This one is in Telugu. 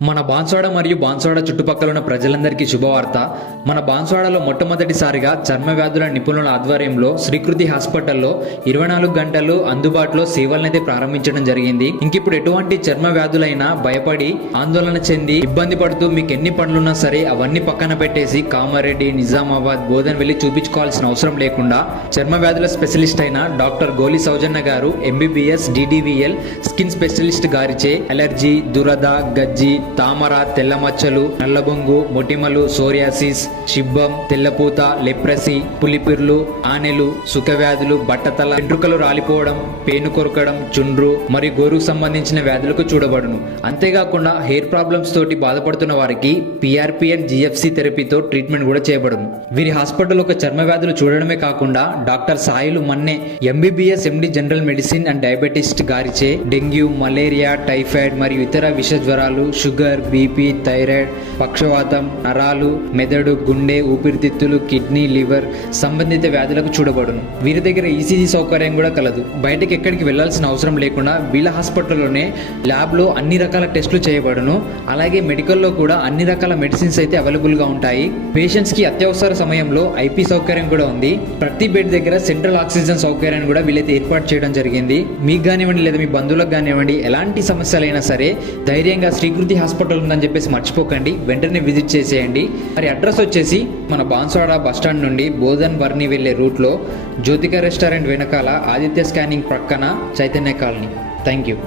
మన బాన్స్వాడ మరియు బాన్స్వాడ చుట్టుపక్కల ఉన్న ప్రజలందరికీ శుభవార్త. మన బాన్స్వాడలో మొట్టమొదటిసారిగా చర్మ వ్యాధుల నిపుణుల ఆధ్వర్యంలో శ్రీకృతి హాస్పిటల్లో ఇరవై నాలుగు గంటలు అందుబాటులో సేవలనైతే ప్రారంభించడం జరిగింది. ఇంకిప్పుడు ఎటువంటి చర్మ వ్యాధులైనా భయపడి ఆందోళన చెంది ఇబ్బంది పడుతూ మీకు ఎన్ని పనులున్నా సరే అవన్నీ పక్కన పెట్టేసి కామారెడ్డి నిజామాబాద్ బోధన్ వెళ్ళి చూపించుకోవాల్సిన అవసరం లేకుండా చర్మ వ్యాధుల స్పెషలిస్ట్ అయిన doctor Goli Soujanya garu MBBS DDVL skin specialist గారిచే అలర్జీ దురద గజ్జి తామర తెల్ల మచ్చలు నల్లబొంగు మొటిమలు సోరియాసిస్ శిబ్బం తెల్లపూత లెప్రసీ పులిపిర్లు ఆనెలు సుఖవ్యాధులు బట్టతల వెంట్రుకలు రాలిపోవడం పేను కొరకడం చుండ్రు మరియు గోరుకు సంబంధించిన వ్యాధులకు చూడబడును. అంతేకాకుండా హెయిర్ ప్రాబ్లమ్స్ తోటి బాధపడుతున్న వారికి పిఆర్పిఎన్ జిఎఫ్సి థెరపీతో ట్రీట్మెంట్ కూడా చేయబడును. వీరి హాస్పిటల్ ఒక చర్మ వ్యాధులు చూడడమే కాకుండా doctor Sailu Manne MBBS MD general medicine and diabetist గారిచే డెంగ్యూ మలేరియా టైఫాయిడ్ మరియు ఇతర విష జ్వరాలు షుగర్ బీపీ థైరాయిడ్ పక్షవాతం నరాలు మెదడు గుండె ఊపిరితిత్తులు కిడ్నీ లివర్ సంబంధిత వ్యాధులకు చూడబడును. వీరి దగ్గర ఈసీజీ సౌకర్యం కూడా కలదు. బయటకి ఎక్కడికి వెళ్ళాల్సిన అవసరం లేకుండా వీళ్ళ హాస్పిటల్లోనే ల్యాబ్లో అన్ని రకాల టెస్టులు చేయబడును. అలాగే మెడికల్లో కూడా అన్ని రకాల మెడిసిన్స్ అయితే అవైలబుల్గా ఉంటాయి. పేషెంట్స్కి అత్యవసర సమయంలో ఐపీ సౌకర్యం కూడా ఉంది. ప్రతి బెడ్ దగ్గర సెంట్రల్ ఆక్సిజన్ సౌకర్యాన్ని కూడా వీళ్ళైతే ఏర్పాటు చేయడం జరిగింది. మీకు కానివ్వండి లేదా మీ బంధువులకు కానివ్వండి ఎలాంటి సమస్యలైనా సరే ధైర్యంగా శ్రీకృతి హాస్పిటల్ హాస్పిటల్ ఉందని చెప్పేసి మర్చిపోకండి. వెంటనే విజిట్ చేసేయండి. మరి అడ్రస్ వచ్చేసి మన బాన్స్వాడ బస్టాండ్ నుండి బోధన్ వర్ని వెళ్ళే రూట్లో జ్యోతిక రెస్టారెంట్ వెనకాల ఆదిత్య స్కానింగ్ ప్రక్కన చైతన్య కాలనీ. Thank you